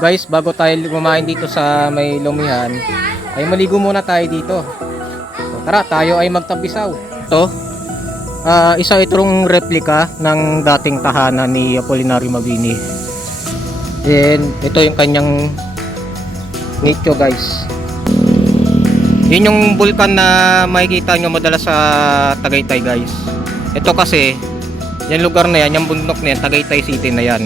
guys, bago tayo kumain dito sa may Lumihan, ay maligo muna tayo dito. So, tara, tayo ay magtampisaw. Ito, isa itong replika ng dating tahanan ni Apolinario Mabini. And ito yung kanyang nicho guys. Yun yung bulkan na makikita nyo madalas sa Tagaytay guys. Ito kasi, yung lugar na yan, yung bundok na yan, Tagaytay City na yan.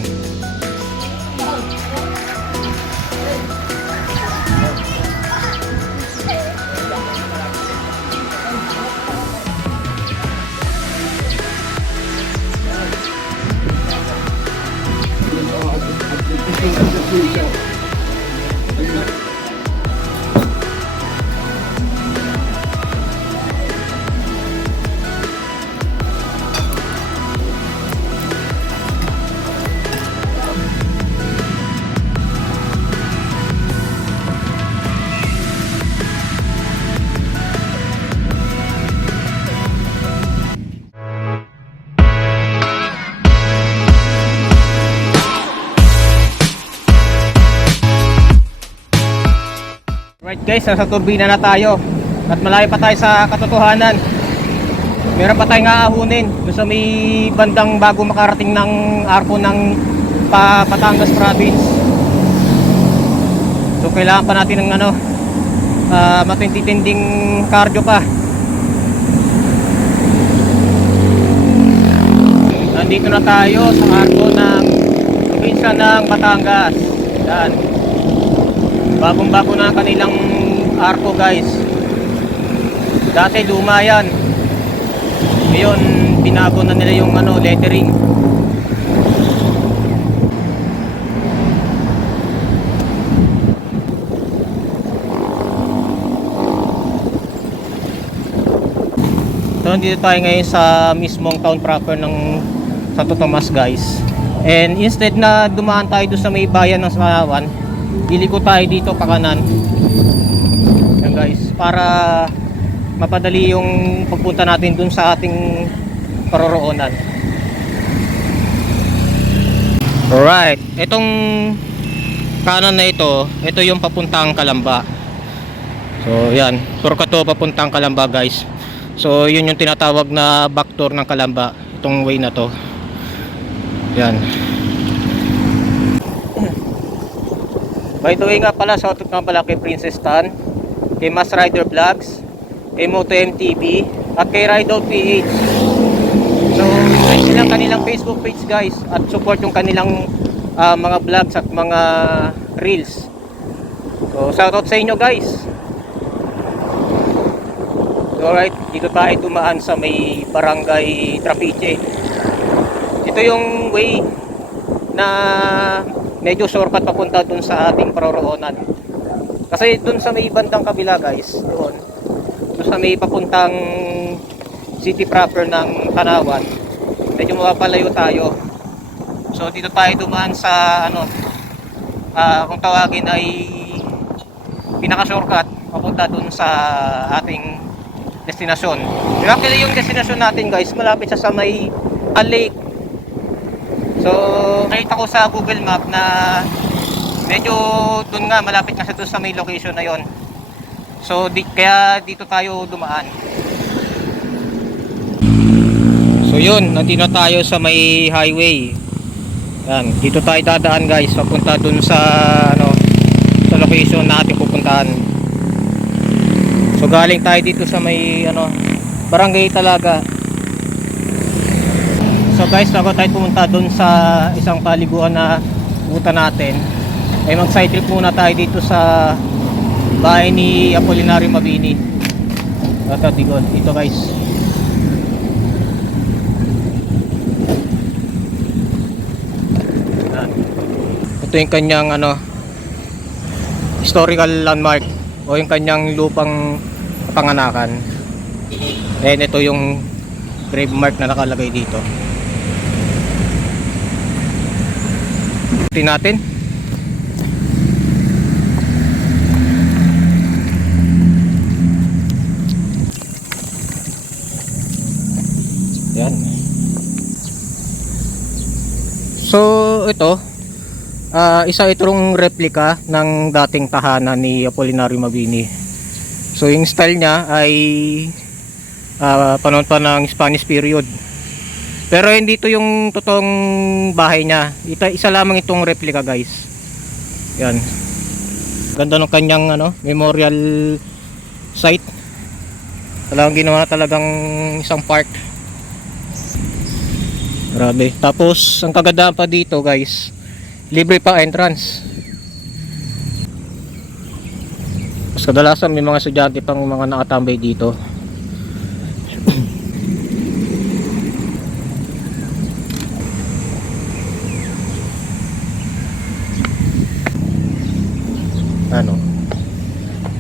Right guys, nasa turbina na tayo at malayo pa tayo sa katotohanan. Meron pa tayong aahunin doon sa may bandang bago makarating ng arko ng Batangas province. So kailangan pa natin ng matintinding cardio pa. Nandito na tayo sa arko ng probinsya ng Batangas. Yan. Bagong-bago na kanilang arko guys. Dati luma yan. Ngayon binago na nila yung lettering. So nandito tayo ngayon sa mismong town proper ng Santo Tomas guys. And instead na dumaan tayo doon sa may bayan ng Salawan, iliko tayo dito pa kanan. Yan guys, para mapadali yung pagpunta natin dun sa ating paroroonan. Alright, itong kanan na ito yung papuntang Calamba. So yan, shortcut to papuntang Calamba guys. So yun yung tinatawag na backdoor ng Calamba, itong way na to. Yan. By the way nga pala, shoutout nga pala kay Princess Tan, kay Mas Rider Vlogs, kay Moto MTV, at kay Rideout PH. So, like silang kanilang Facebook page guys, at support yung kanilang mga vlogs at mga reels. So, shoutout sa inyo guys. So, alright, dito tayo dumaan sa may barangay Trapiche. Ito yung way na medyo shortcut papunta dun sa ating paroroonan. Kasi dun sa may bandang kabila guys, doon sa may papuntang city proper ng Tanawan, medyo mapapalayo tayo. So dito tayo dumaan sa kung tawagin ay pinaka shortcut papunta dun sa ating destinasyon. Actually yung destinasyon natin guys, malapit sa may lake. So, nakita ko sa Google Map na medyo dun nga, malapit nga sa doon sa may location na yon. So, kaya dito tayo dumaan. So, yun, nandito na tayo sa may highway. Yan, dito tayo dadaan guys, papunta dun sa sa location na ating pupuntahan. So, galing tayo dito sa may Barangay Talaga. So guys, bago tayo pumunta dun sa isang paliguan na pupunta natin, ay mag side trip muna tayo dito sa bahay ni Apolinario Mabini. Dito guys. Ito yung kanyang historical landmark o yung kanyang lupang panganakan. And ito yung grave mark na nakalagay dito. Natin yan. So ito Isa itong replika ng dating tahanan ni Apolinario Mabini. So yung style niya ay panahon pa ng Spanish period. Pero hindi ito yung totoong bahay niya. Isa lamang itong replika, guys. Yan. Ganda ng kanyang memorial site. Talagang ginawa na talagang isang park. Grabe. Tapos ang kagandahan pa dito, guys, libre pa entrance. Mas kadalasan may mga estudyante pang mga nakatambay dito.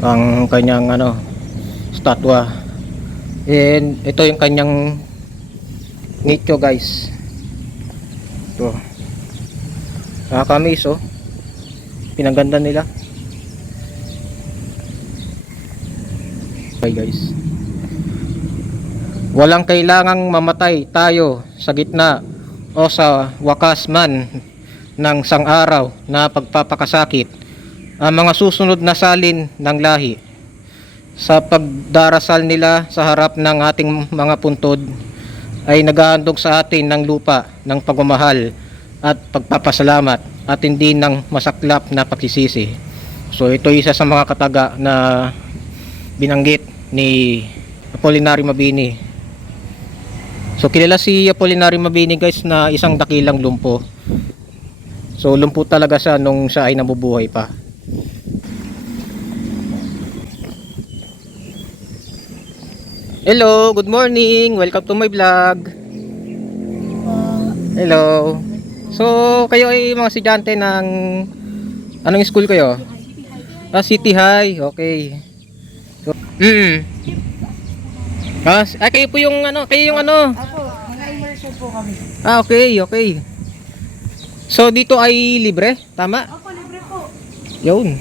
Ang kanyang statwa. And ito yung kanyang nicho, guys. Ito. Nakakamiss, oh. Pinaganda nila. Okay, guys. Walang kailangang mamatay tayo sa gitna o sa wakas man ng sang-araw na pagpapakasakit. Ang mga susunod na salin ng lahi sa pagdarasal nila sa harap ng ating mga puntod ay naghahandog sa atin ng lupa ng pagmamahal at pagpapasalamat at hindi ng masaklap na pagsisisi. So ito isa sa mga kataga na binanggit ni Apolinario Mabini. So kilala si Apolinario Mabini, guys, na isang dakilang lumpo. So lumpo talaga siya nung siya ay nabubuhay pa. Hello, good morning. Welcome to my vlog. Hello. So, kayo ay mga estudyante ng anong school kayo? City High. Okay. So, kayo po yung kayo yung Ako, mga immersion po kami. Okay. So, dito ay libre, tama? Ako, libre po. Yun.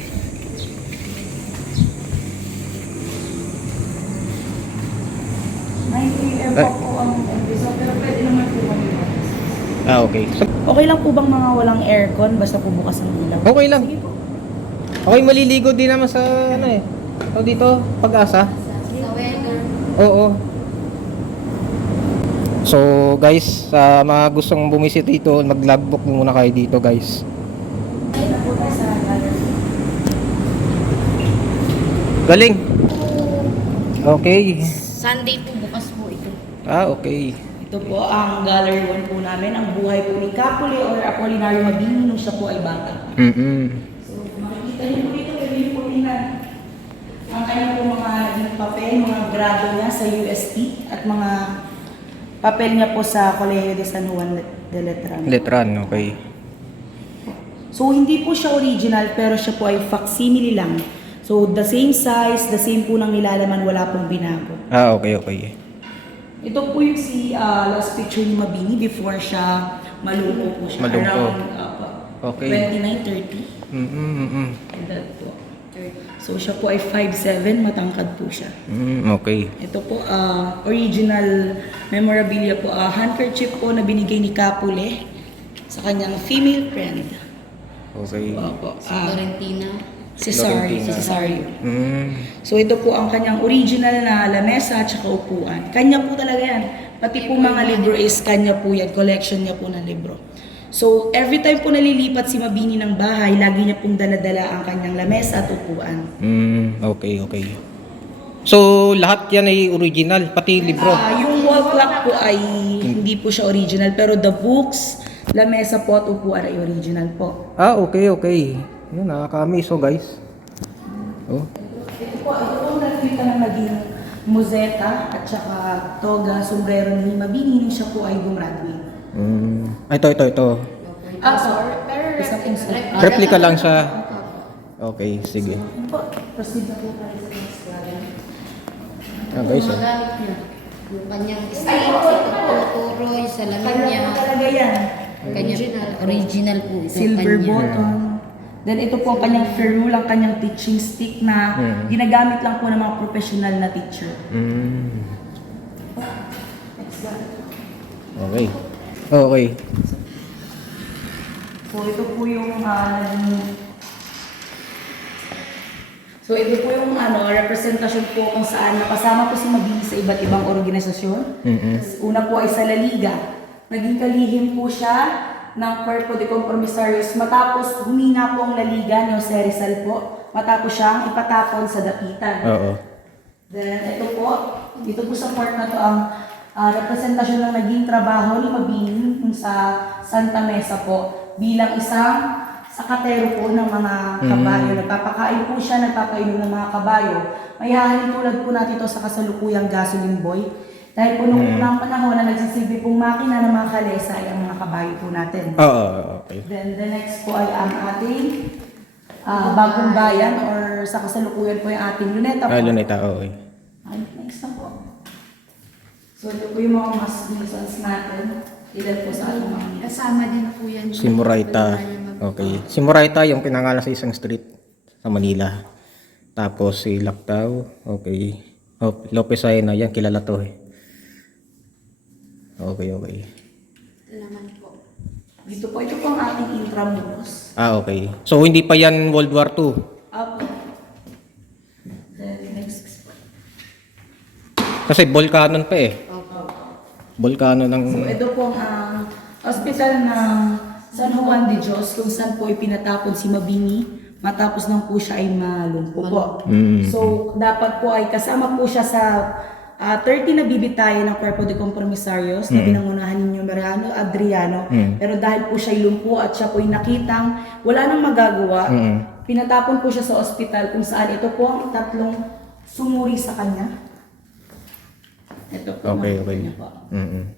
9 AM po ang umpisa, pero pwede naman po kami. Okay. So, Okay lang po bang mga walang aircon basta po bukas ang ilaw? okay lang. Sige po. Okay, maliligo din naman sa dito, Pag-asa. Oo. So guys, sa mga gustong bumisit dito, mag-logbook muna kayo dito, guys. Ayun na po tayo sa gallery. Galing. Okay. Sunday po bukas po ito. Okay. Ito po ang gallery 1 po namin, ang buhay po ni Capule or Apolinario Mabini nung siya po ay bata. So makikita niyo po dito, pwede niyo po tingnan ang kanyang po mga naging papel, mga grado niya sa UST at mga papel niya po sa Colegio de San Juan de Letran. Letran, okay. So hindi po siya original pero siya po ay facsimile lang. So the same size, the same po ng nilalaman, wala pong binago. Okay. Ito po yung last picture ni Mabini before siya malungko po siya. Malungko. Around Okay. 29-30. And that po. So siya po ay 5'7", matangkad po siya. Okay. Ito po, original memorabilia po, handkerchief po na binigay ni Capule sa kanyang female friend. Okay. Opo. Florentina. Cesario. So ito po ang kanyang original na lamesa at saka upuan. Kanya po talaga yan. Pati po mga libro is kanya po yan. Collection niya po ng libro. So every time po nalilipat si Mabini ng bahay, lagi niya pong daladala ang kanyang lamesa at upuan. Okay. So lahat yan ay original, pati libro. Yung wall clock po ay hindi po siya original, pero the books, lamesa po at upuan ay original po. Okay. Yun, nakakamiss, guys. Ito po ang nakikita ng naging museta at saka toga, sombrero ni Mabini nung siya po ay gumraduate. Ito. Pero isa pong Replika lang siya. Okay, sige. po, proceed na po tayo sa next slide. Guys, Magamit niya. Yung kanyang stick, tuturo, yung salamin niya. Kanya po talaga yan. Kanya, original po. Ito, Silver kanya. button. Then ito po ang kanyang ferrule, ang kanyang teaching stick na ginagamit lang po ng mga professional na teacher. Okay. So ito po yung representasyon po kung saan nakasama po si Mabini sa iba't ibang organisasyon. Una po ay sa La Liga. Naging kalihim po siya ng Cuerpo de Compromisarios matapos humina po ang La Liga ni Jose Rizal po. Matapos siyang ipatapon sa dapitan. Oo. Then ito po, dito po sa part na to ang representasyon ng naging trabaho ni Mabini sa Santa Mesa po bilang isang sakatero po ng mga kabayo. Nagpapakain po siya, nagpapainom ng mga kabayo. May hahalin tulad po natin ito sa kasalukuyang gasoline boy. Dahil po nung unang panahon na nagsisilbi pong makina ng mga kalesa ay ang mga kabayo po natin. Oo, okay. Then the next po ay ang ating bagong bayan or sa kasalukuyan po yung ating luneta po. Luneta, oo. Ay, next na po. So ito po yung mga mas nuisance natin. Ilan po sa ating mga Kasama din po yan. Si Murayta. Okay. Si Murayta yung pinangalan sa isang street sa Manila. Tapos si Lactao. Okay. Oh, Lopez Ayna, yan kilala to eh. Okay. Ito naman po. Dito po, ito po ang ating Intramuros. Okay. So hindi pa yan World War II. Up. Then next. Kasi volcanon pa eh. Opo. Volcano ng... So ito po ang hospital ng San Juan de Dios kung saan po ipinatapon si Mabini matapos nang po siya ay malumpo po. So dapat po ay kasama po siya sa 30 na bibitayan ng Cuerpo de Compromisarios na binangunahan ni Mariano Adriano. Pero dahil po siya ay lumpo at siya po ay nakitang wala nang magagawa, pinatapon po siya sa ospital kung saan ito po ang tatlong sumuri sa kanya. Ito po. Okay. Niya po.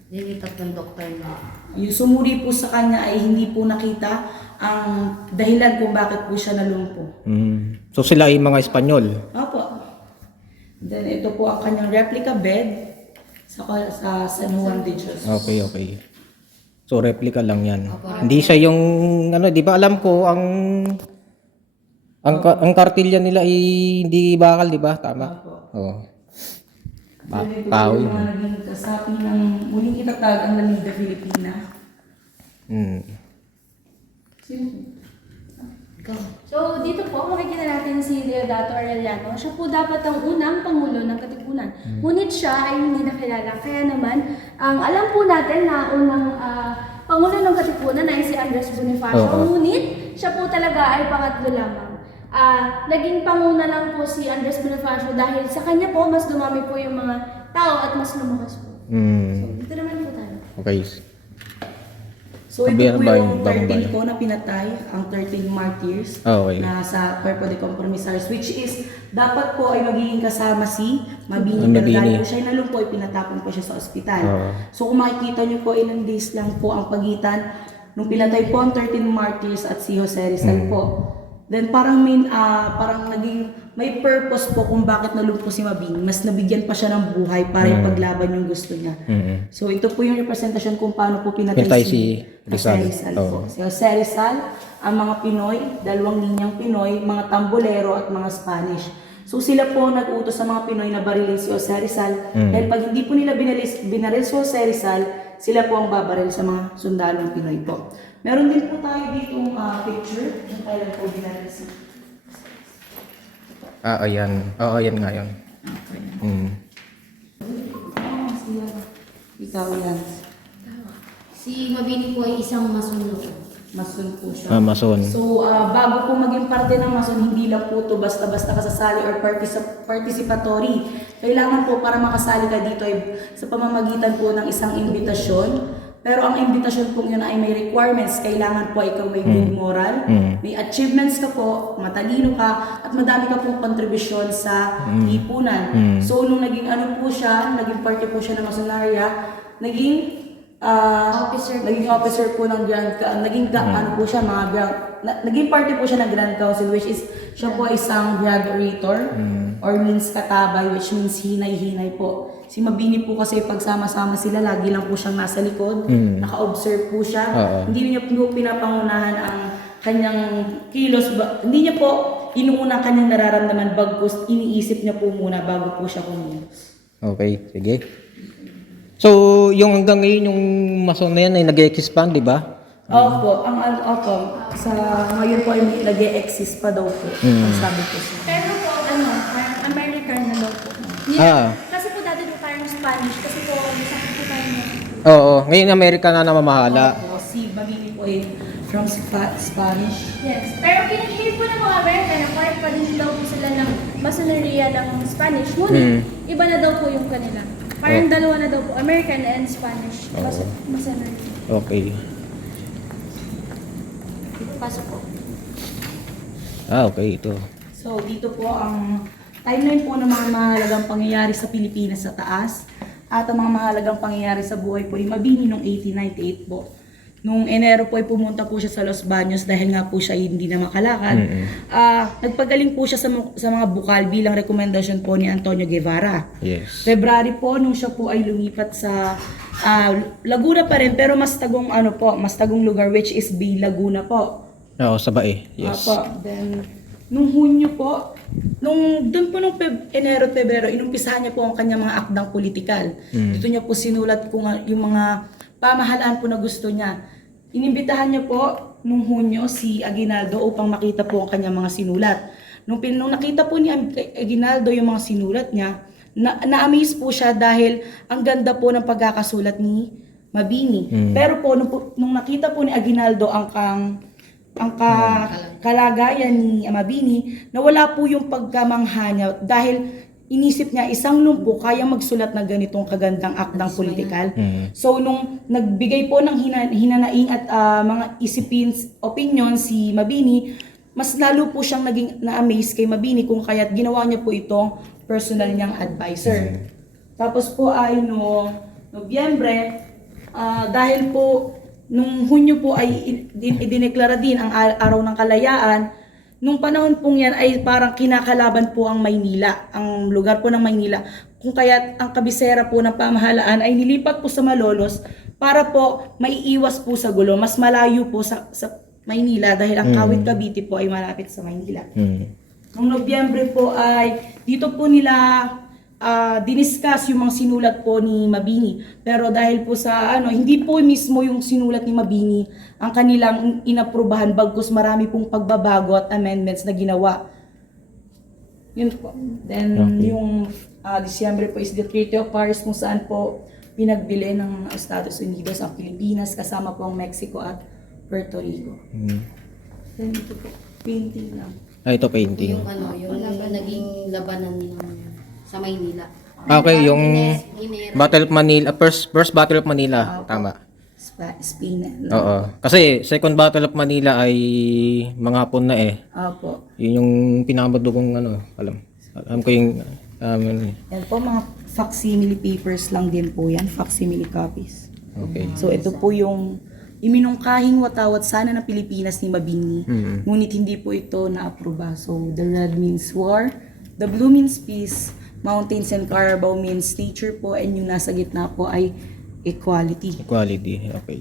Yan yung tatlong doktor na. Yung sumuri po sa kanya ay hindi po nakita ang dahilan kung bakit po siya nalumpo. So sila ay mga Espanyol. Opo. Then ito po ang kanyang replica bed sa San Juan de Dios. Okay. So replica lang yan. Hindi siya yung ano, 'di ba alam ko ang kartilya nila ay hindi bakal, 'di ba? Tama. Oo. Then ito Tao po yung yun. mga naging kasapi ng muling itatag ang Lamida Filipina. So, dito po, makikita natin si Deodato Arellano. Siya po dapat ang unang pangulo ng Katipunan. Ngunit siya ay hindi nakilala. Kaya naman, ang alam po natin na unang pangulo ng Katipunan ay si Andres Bonifacio. Ngunit, siya po talaga ay pangatlo lamang. Naging panguna lang po si Andres Bonifacio dahil sa kanya po, mas dumami po yung mga tao at mas lumukas po. So, dito naman po tayo. Okay. So ito po Bayang- yung Bagong 13 Bayan. po na pinatay, ang 13 martyrs Okay. na sa Cuerpo de Compromisarios, which is dapat po ay magiging kasama si Mabini. Mabini. Pero dahil po siya nalumpo, ay pinatapon po siya sa ospital. So kung makikita niyo po, ilang days lang po ang pagitan nung pinatay po ang 13 martyrs at si Jose Rizal po. Then parang naging may purpose po kung bakit nalumpo si Mabini. Mas nabigyan pa siya ng buhay para ipaglaban yung gusto niya. So ito po yung representasyon kung paano po pinatay Pinatay si si Rizal. Jose Rizal po. Si Jose Rizal, ang mga Pinoy, dalawang linyang Pinoy, mga Tambolero at mga Spanish. So sila po nag-utos sa mga Pinoy na barilin si Jose Rizal. Dahil pag hindi po nila binaril si Jose Rizal, sila po ang babaril sa mga sundalong Pinoy po. Meron din po tayo ditong picture kung kailan po binaril si Ayan. Ayan nga yun. siya. Ikaw yan. Si Mabini po ay isang masunog. Mason po siya. Mason. So, bago po maging parte ng Mason, hindi lang po ito basta-basta kasasali or participatory. Kailangan po para makasali ka dito ay sa pamamagitan po ng isang imbitasyon. Pero ang imbitasyon po yun ay may requirements. Kailangan po ikaw may good moral, may achievements ka po, matalino ka, at madami ka pong kontribusyon sa lipunan. So, nung naging po siya, naging parte po siya ng Masonaria, naging officer po ng naging party po siya ng Grand Council, which is siya po isang graduator or means katabay, which means hinay-hinay po. Si Mabini po kasi pagsama-sama sila, lagi lang po siyang nasa likod, naka-observe po siya. Hindi niya po pinapangunahan ang kanyang kilos, hindi niya po inuuna kanyang nararamdaman, bagkus iniisip niya po muna bago po siya kumilos. Okay, sige. So, yung hanggang ngayon, yung Mason na yan ay nag-expand, di ba? Opo, sa ngayon po ay nag-e-exist pa daw po. Ang sabi ko siya. Pero po, parang American na daw po. Kasi po dati po parang Spanish, kasi po, sakit po tayo mo. Oo, ngayon Amerika na namamahala. Opo, si Mabini po ay from Spanish. Yes. Pero kinikilig po ng mga American na part pa din daw po sila ng masoneria ng Spanish. Ngunit, iba na daw po yung kanila. Parang dalawa na daw po, American and Spanish. Masoneria. Okay. Pasok po. Okay, ito. So, dito po ang timeline po ng mga mahalagang pangyayari sa Pilipinas sa taas at ang mga mahalagang pangyayari sa buhay po ni Mabini noong 1898 po. Nung Enero po ay pumunta po siya sa Los Baños dahil nga po siya hindi na makalakad. Nagpagaling po siya sa mga bukal bilang rekomendasyon po ni Antonio Guevara. Yes. February po nung siya po ay lumipat sa Laguna pa rin pero mas tagong lugar which is B Laguna po. Oo, sa Bae. Yes. Apo. Then, nung Hunyo po, doon po nung Enero at Pebrero, inumpisahan niya po ang kanyang mga akdang politikal. Dito niya po sinulat kung yung mga pamahalaan po na gusto niya. Inimbitahan niya po nung Hunyo si Aguinaldo upang makita po ang kanyang mga sinulat. Nung nakita po ni Aguinaldo yung mga sinulat niya, na-amaze po siya dahil ang ganda po ng pagkakasulat ni Mabini. Pero po, nung nakita po ni Aguinaldo ang kalagayan ni Mabini, nawala po yung pagkamangha niya dahil inisip niya isang lumpo kaya magsulat ng ganitong kagandang akdang politikal. So nung nagbigay po ng hinanaing at mga opinion si Mabini, mas lalo po siyang naging na-amaze kay Mabini kung kaya't ginawa niya po itong personal niyang advisor. Tapos po ay Nobyembre, dahil po nung Hunyo po ay idineklara din ang araw ng kalayaan, nung panahon pong yan ay parang kinakalaban po ang Maynila, ang lugar po ng Maynila. Kung kaya't ang kabisera po ng pamahalaan ay nilipat po sa Malolos para po maiiwas po sa gulo, mas malayo po sa Maynila dahil ang Kawit Cavite po ay malapit sa Maynila. Noong Nobyembre po ay dito po nila diniscuss yung mga sinulat po ni Mabini. Pero dahil po sa hindi po mismo yung sinulat ni Mabini ang kanilang inaprubahan bagkus marami pong pagbabago at amendments na ginawa. Yun po. Then yung Disyembre po is the Treaty of Paris kung saan po pinagbili ng Estados Unidos ang Pilipinas kasama po ang Mexico at Puerto Rico. Then ito po, painting lang. Ito painting. Yung naging labanan sa Maynila. Okay, yung Hinera. Battle of Manila, first Battle of Manila, tama. Spain. Oo. Kasi second Battle of Manila ay mga Hapon na eh. Opo. Yun yung pinakamadugong alam ko yung Yan po, mga facsimile papers lang din po yan, facsimile copies. okay. So ito po yung iminungkahing watawat sana ng Pilipinas ni Mabini, ngunit hindi po ito na-aproba. So the red means war, the blue means peace, mountains and Carabao means nature po, and yung nasa gitna po ay equality. Equality, okay.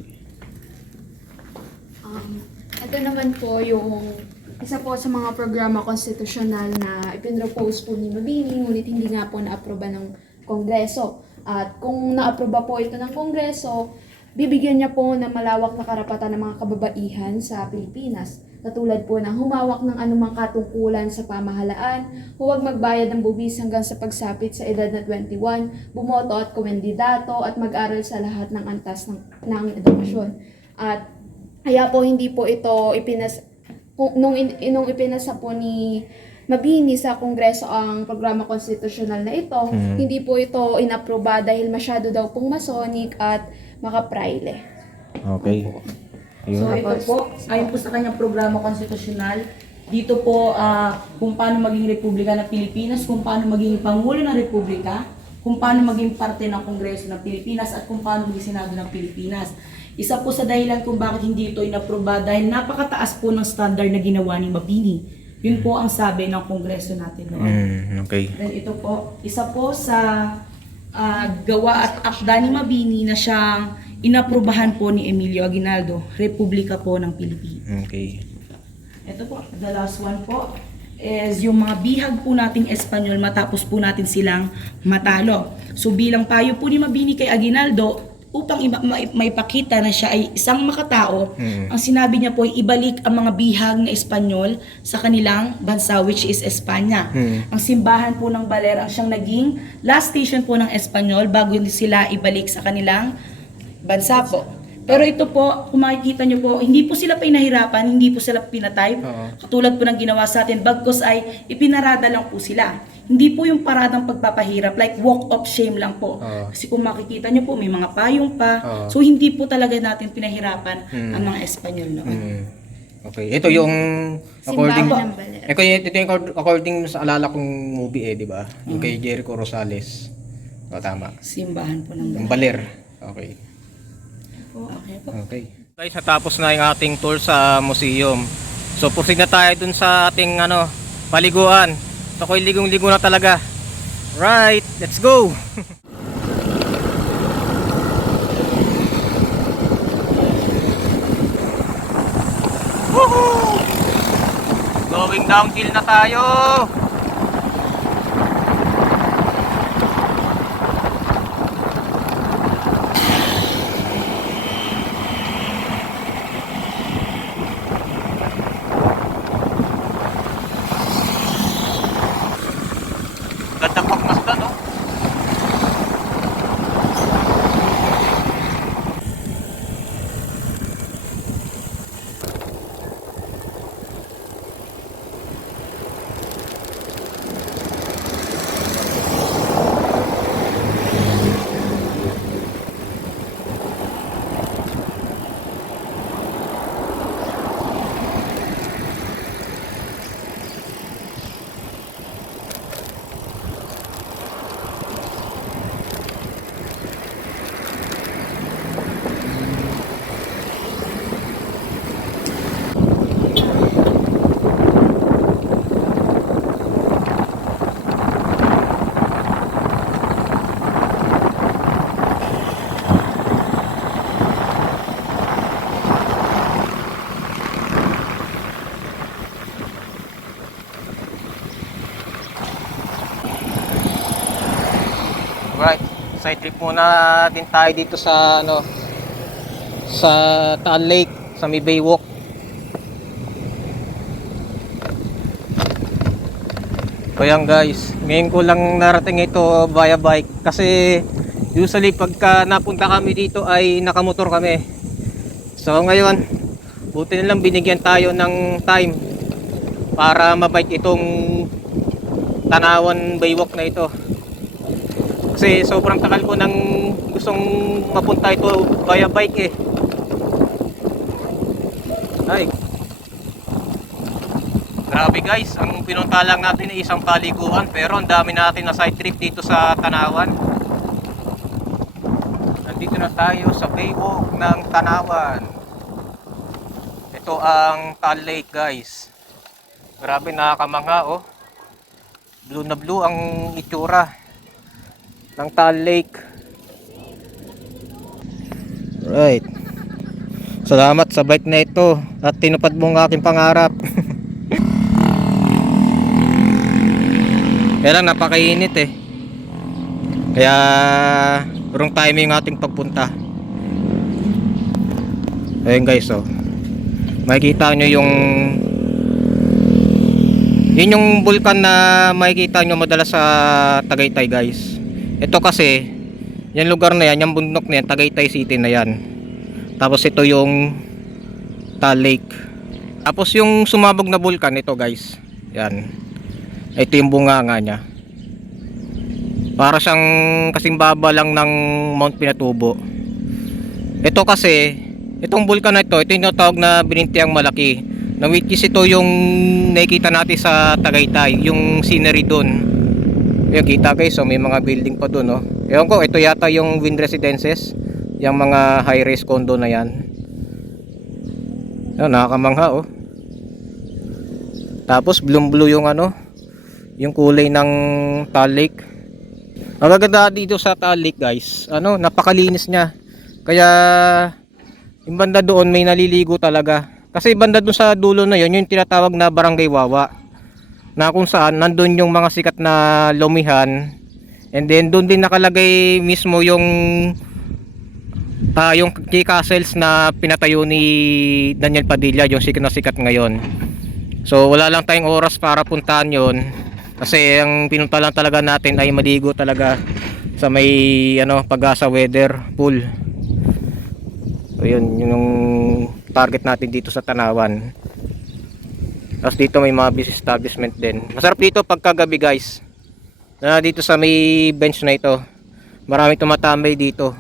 Ito naman po yung isa po sa mga programa konstitusyonal na ipinropose po ni Mabini, ngunit hindi nga po na-aproba ng Kongreso. At kung na-aproba po ito ng Kongreso, bibigyan niya po ng malawak na karapatan ng mga kababaihan sa Pilipinas. Katulad po ng humawak ng anumang katungkulan sa pamahalaan, huwag magbayad ng buwis hanggang sa pagsapit sa edad na 21, bumoto at kumendidato at mag-aral sa lahat ng antas ng edukasyon. At kaya po hindi po ito nung ipinasa po ni Mabini sa Kongreso ang programa konstitusyonal na ito, hindi po ito inaproba dahil masyado daw pong masonic at makapraile. Okay. So ito po, ayon po sa kanyang programa konstitusyonal, dito po kung paano maging Republika ng Pilipinas, kung paano maging Pangulo ng Republika, kung paano maging parte ng Kongreso ng Pilipinas, at kung paano maging Senado ng Pilipinas. Isa po sa dahilan kung bakit hindi ito inaproba dahil napakataas po ng standard na ginawa ni Mabini. Yun po ang sabi ng Kongreso natin noon. Okay. Then ito po, isa po sa gawa at akda ni Mabini na siyang inaprubahan po ni Emilio Aguinaldo, Republika po ng Pilipinas. Okay. Ito po, the last one po is yung mga bihag po nating Espanyol matapos po natin silang matalo. So bilang payo po ni Mabini kay Aguinaldo, upang maipakita na siya ay isang makatao, Mm. ang sinabi niya po ay ibalik ang mga bihag na Espanyol sa kanilang bansa, which is Espanya. Ang simbahan po ng Baler ang siyang naging last station po ng Espanyol bago sila ibalik sa kanilang bansa po. Pero ito po, kung makikita nyo po, hindi po sila pinahirapan, hindi po sila pinatay. Oo. Katulad po ng ginawa sa atin, bagkus ay ipinarada lang po sila. Hindi po yung paradang pagpapahirap, like walk of shame lang po. Oo. Kasi kung makikita nyo po, may mga payong pa. Oo. So hindi po talaga natin pinahirapan ang mga Espanyol noon. Okay, ito yung according Simbahan ng Baler. ito yung according sa alala kong movie di ba? Yung kay Jericho Rosales. O tama. Simbahan po ng Yung Baler. Baler. Okay. Okay po. Okay. Guys, natapos na yung ating tour sa museum. So proceed na tayo dun sa ating paliguan. So ako'y ligong-ligo na talaga. Right, let's go. Woohoo! Going downhill na tayo. Gandang pagmasdan, no? Right, side trip muna din tayo dito sa sa Taal Lake, sa may Baywalk. Ayan guys, ngayon ko lang narating ito via bike kasi usually pagka napunta kami dito ay nakamotor kami. So ngayon, buti nilang binigyan tayo ng time para mabike itong Tanawan Baywalk na ito. Kasi sobrang tagal ko nang gustong mapunta ito via bike eh. Ay. Grabe guys, ang pinunta lang natin ay isang paliguan pero ang dami natin na side trip dito sa Tanawan. Nandito na tayo sa Baywalk ng Tanawan. Ito ang Taal Lake guys. Grabe, nakakamangha oh. Blue na blue ang itsura ng Taal Lake. Right. Salamat sa bike na ito at tinupad mo ang aking pangarap. Kaya lang napakainit eh. Kaya wrong timing ang ating pagpunta. Ayun guys oh. Makikita nyo yung yun yung bulkan na makikita nyo madalas sa Tagaytay guys. Ito kasi yung lugar na yan, yung bundok na yan, Tagaytay City na yan. Tapos ito yung Taal Lake. Tapos yung sumabog na bulkan ito guys. Yan. Ito yung bunganga niya. Para siyang kasing baba lang ng Mount Pinatubo. Ito kasi, itong bulkan na ito yung tinatawag na Binintiang Malaki. Na which is ito yung nakikita natin sa Tagaytay, yung scenery doon. Yung kita guys, so may mga building pa doon, no. Ewan ko, ito yata yung Wind Residences, yung mga high-rise condo na yan. Ayun, nakakamangha oh. Tapos blue yung yung kulay ng Taal Lake. Ang maganda dito sa Taal Lake guys, napakalinis niya. Kaya yung banda doon may naliligo talaga. Kasi banda doon sa dulo na yun, yung tinatawag na Barangay Wawa. Na kung saan nandun yung mga sikat na lumihan. And then doon din nakalagay mismo yung yung key castles na pinatayo ni Daniel Padilla, yung sikat na sikat ngayon. So wala lang tayong oras para puntahan yon, kasi ang pinunta lang talaga natin ay maligo talaga sa may Pag-asa Weather Pool. So yun yung target natin dito sa Tanawan. Tapos dito may mga business establishment din. Masarap dito pagkagabi guys. Dito sa may bench na ito, maraming tumatambay dito.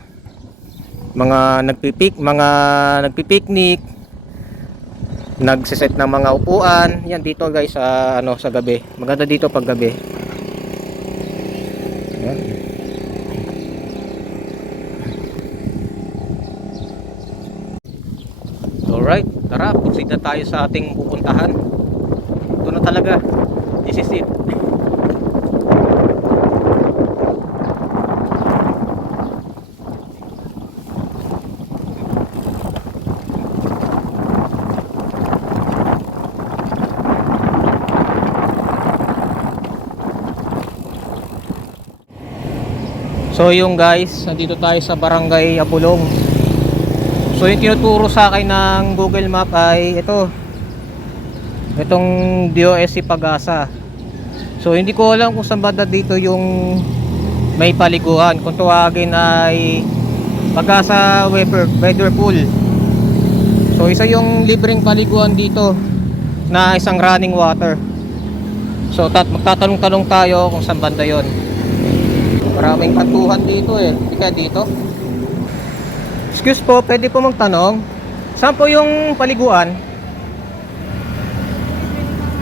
Mga nagpipiknik, nagsiset ng mga upuan. Yan dito guys sa sa gabi. Maganda dito pag gabi. Yan. Alright, tara, proceed na tayo sa ating pupuntahan. Ito na talaga. This is it. So yung guys, nandito tayo sa Barangay Abulong. So yung tinuturo sa akin ng Google Map ay itong DOSC Pag-asa. So hindi ko alam kung saan banda dito yung may paliguan. Kung tawagin ay Pag-asa Weather Pool. So isa yung libreng paliguan dito na isang running water. So magtatanong-tanong tayo kung saan banda yon. Maraming kantuhan dito Ika dito. Excuse po, pwede po magtanong, saan po yung paliguan?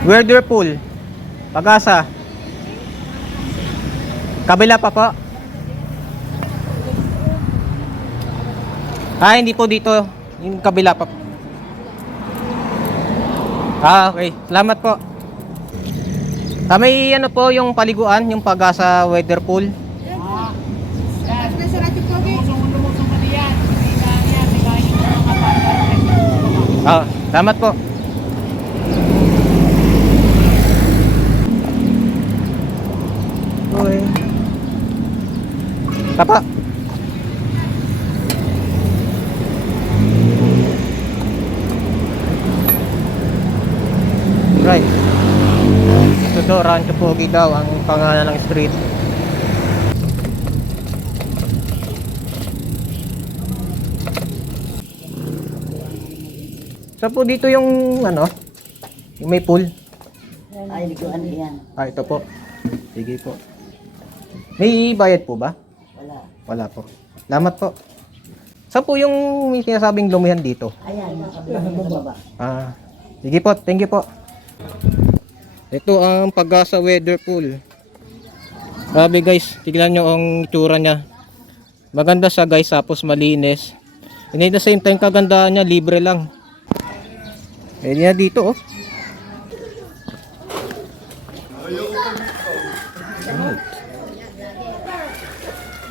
Weather Pool Pag-asa. Kabila pa po. Hindi po dito. Yung kabila pa po. Okay, salamat po. May po yung paliguan, yung Pag-asa Weather Pool. Salamat po. Okay. Tapa. Right. Ito daw, Rancho Pogi daw ang pangalan ng street. So po dito yung yung may pool. Ay, liguan yan. Ito po. Sige po. May bayad po ba? Wala. Wala po. Salamat po. Saan po yung may sinasabing lumihan dito? Ayan, nakabilang sa baba. Sige po. Thank you po. Ito ang Pag-asa Weather Pool. Grabe guys, tignan nyo ang itsura niya. Maganda siya guys, tapos malinis. And at the same time, kagandahan niya, libre lang. Pwede na dito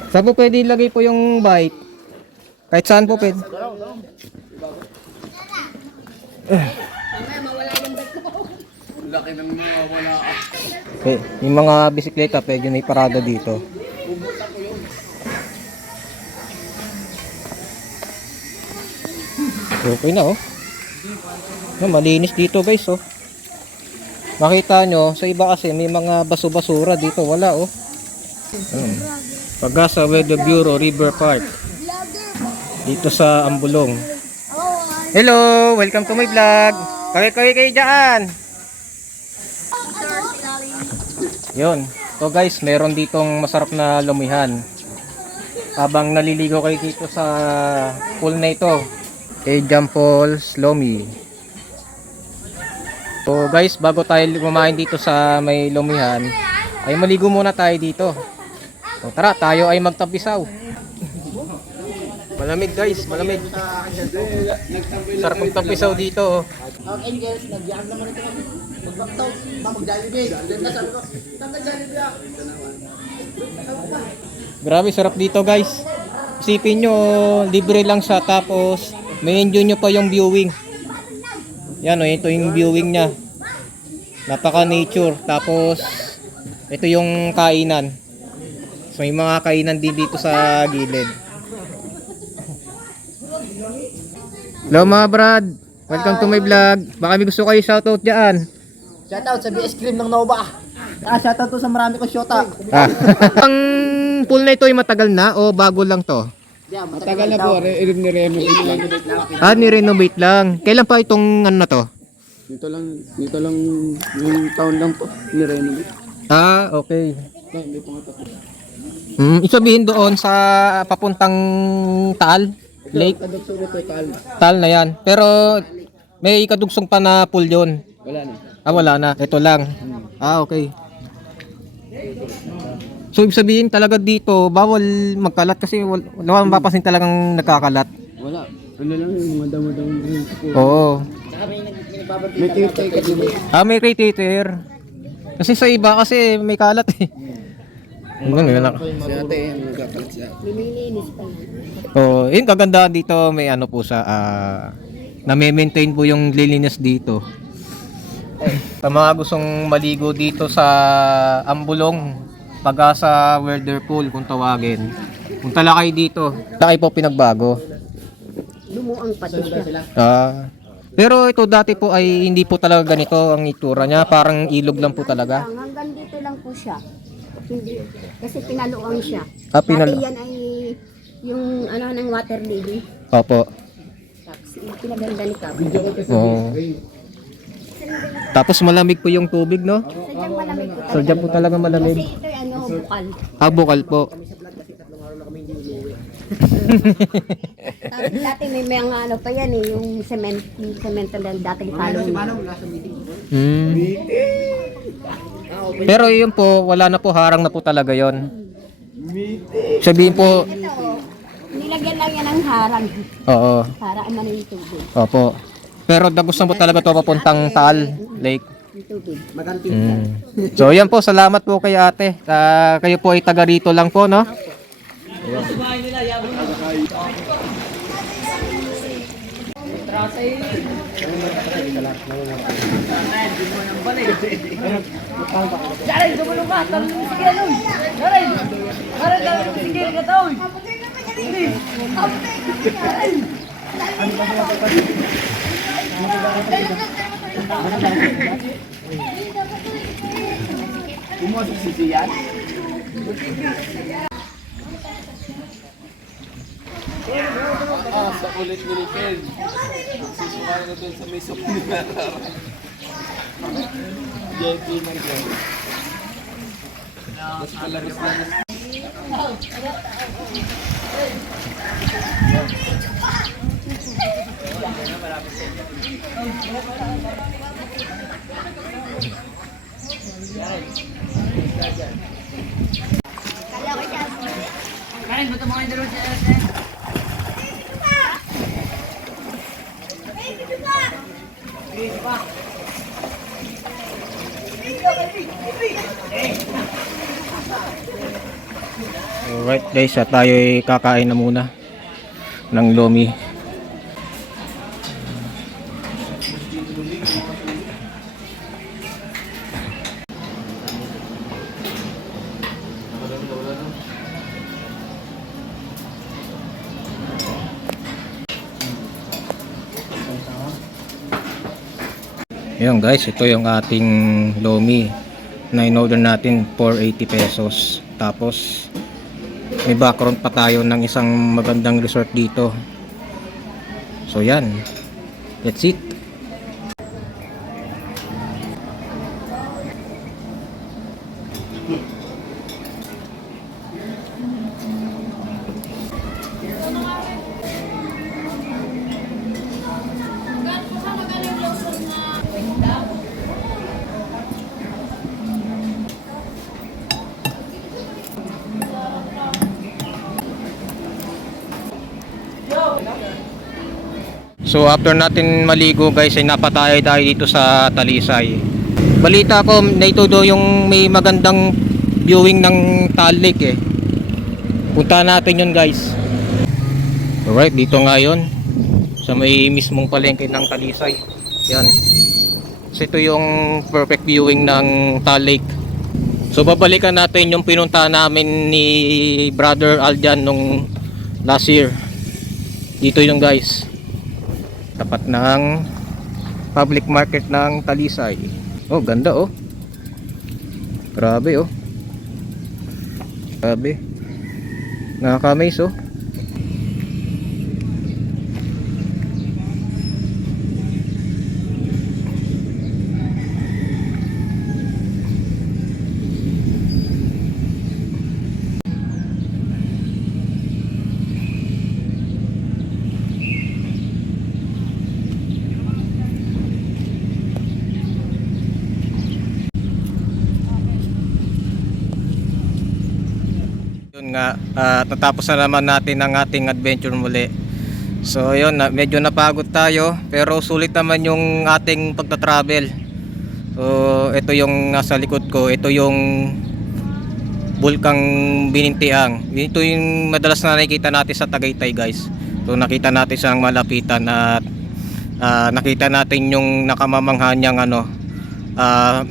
Saan po pwede ilagay po yung bike? Kahit saan po pwede. Yung mga bisikleta pwede na iparada dito. Okay na malinis dito guys Makita nyo, sa iba kasi may mga baso-basura dito, wala Pag-asa Weather Bureau River Park dito sa Ambulong. Hello, welcome to my vlog. Kayo dyan. Yun, so guys, meron ditong masarap na lumihan habang naliligo kayo dito sa pool na ito, Jam Falls Lomi. So guys, bago tayo kumain dito sa may lumihan, ay maligo muna tayo dito. So tara, tayo ay magtampisaw. Malamig guys, malamig. Sarap magtampisaw dito. Angels, nag-jam naman ito. Magbaktaw, mag-Jollibee. Sabi ko, Jollibee. Grabe, sarap dito guys. Isipin nyo, libre lang siya, tapos may enjoy nyo pa yung viewing. Yan ito yung viewing niya. Napaka nature. Tapos ito yung kainan. So may mga kainan din dito sa gilid. Hello mga brad. Welcome to my vlog. Baka may gusto kayo shoutout dyan. Shoutout sa BS Cream ng Nova. Shoutout to sa marami kong shota. Ah. Ang pool na ito ay matagal na o bago lang to? Matagal na po, ni-renovate lang. Ni-renovate lang. Kailan pa itong ano na to? Dito lang yung taon lang po, ni-renovate. Okay. Hindi po nga tapos. Isabihin doon sa papuntang Taal Lake. Kadugso nito, Taal na yan. Pero may kadugsong pa na pool yun. wala na. Wala na. Ito lang. Okay. So, ibig sabihin talaga dito, bawal magkalat kasi wala mapapasin talagang nagkakalat. Wala. Ano lang yung mga damo-damo rin po. Oo. May caretaker din. May caretaker. Kasi sa iba kasi may kalat eh. Ganun. Si ate, nagkakalat siya. Yun kagandahan dito, may ano po sa na-maintain po yung liliness dito. Sa mga gustong maligo dito sa Ambulong, Pag-asa Weather Pool kung tawagin. Punta lang kayo dito. Laki po pinagbago. Lumuang pati siya. Pero ito dati po ay hindi po talaga ganito ang itsura niya, parang ilog lang po talaga. Hanggang dito lang po siya. Hindi, kasi pinaluang siya. Pinalo. Dati yan ay yung ano ng water lily. Opo. Tapos pinaganda ni Kabo. Oo. Tapos malamig po yung tubig, no? Sadyang malamig po talaga. Sadyang po talaga Kasi malamig. ito ay ano, bukal. Bukal po. Tapos dati may mga ano pa yan eh, yung semento lang dati palong. Pero yun po, wala na po, harang na po talaga yon. Sabihin po, Nilagyan lang yan ng harang oo, para ano yung tubig. opo. Pero dagusan po talaga to papuntang Taal Lake. Yung tubig. So yan po, salamat po kay ate. Kayo po ay taga rito lang po, no? Pumasok si Sian. Sa ulit ni Ken. Sisukay na doon sa may sukli. Gentleman ko. Mas palabas-labas. Alright guys, tayo ay kakain na muna ng lomi. Ayan guys, ito yung ating lomi na in-order natin for 80 pesos. Tapos may background pa tayo ng isang magandang resort dito. So yan, that's it. So after natin maligo guys ay napatay tayo dito sa Talisay. Balita ko na ito do yung may magandang viewing ng Taal Lake eh. Punta natin yun guys. Alright, dito nga yun sa may mismong palengke ng Talisay. Yan. So ito yung perfect viewing ng Taal Lake. So babalikan natin yung pinunta namin ni Brother Aljan nung last year. Dito yung guys. tapat ng public market ng Talisay. Oh, ganda oh. Grabe oh. Grabe. Nakaka-amaze oh. Yun nga, natapos na naman natin ang ating adventure muli. So yun, medyo napagod tayo pero sulit naman yung ating pagta-travel. So ito yung nasa likod ko, ito yung Bulkang Binintiang. Ito yung madalas na nakikita natin sa Tagaytay guys. So nakita natin siyang malapitan at nakita natin yung nakamamangha niyang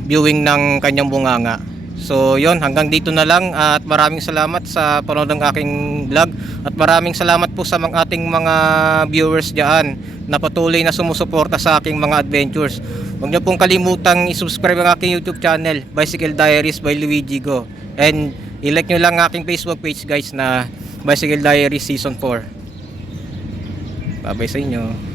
viewing ng kanyang bunganga. So yon, hanggang dito na lang at maraming salamat sa panonood ng aking vlog at maraming salamat po sa ating mga viewers diyan na patuloy na sumusuporta sa aking mga adventures. Huwag niyo pong kalimutang i-subscribe ang aking YouTube channel, Bicycle Diaries by Luigi Go, and i-like niyo lang ang aking Facebook page guys na Bicycle Diaries Season 4. Bye bye sa inyo.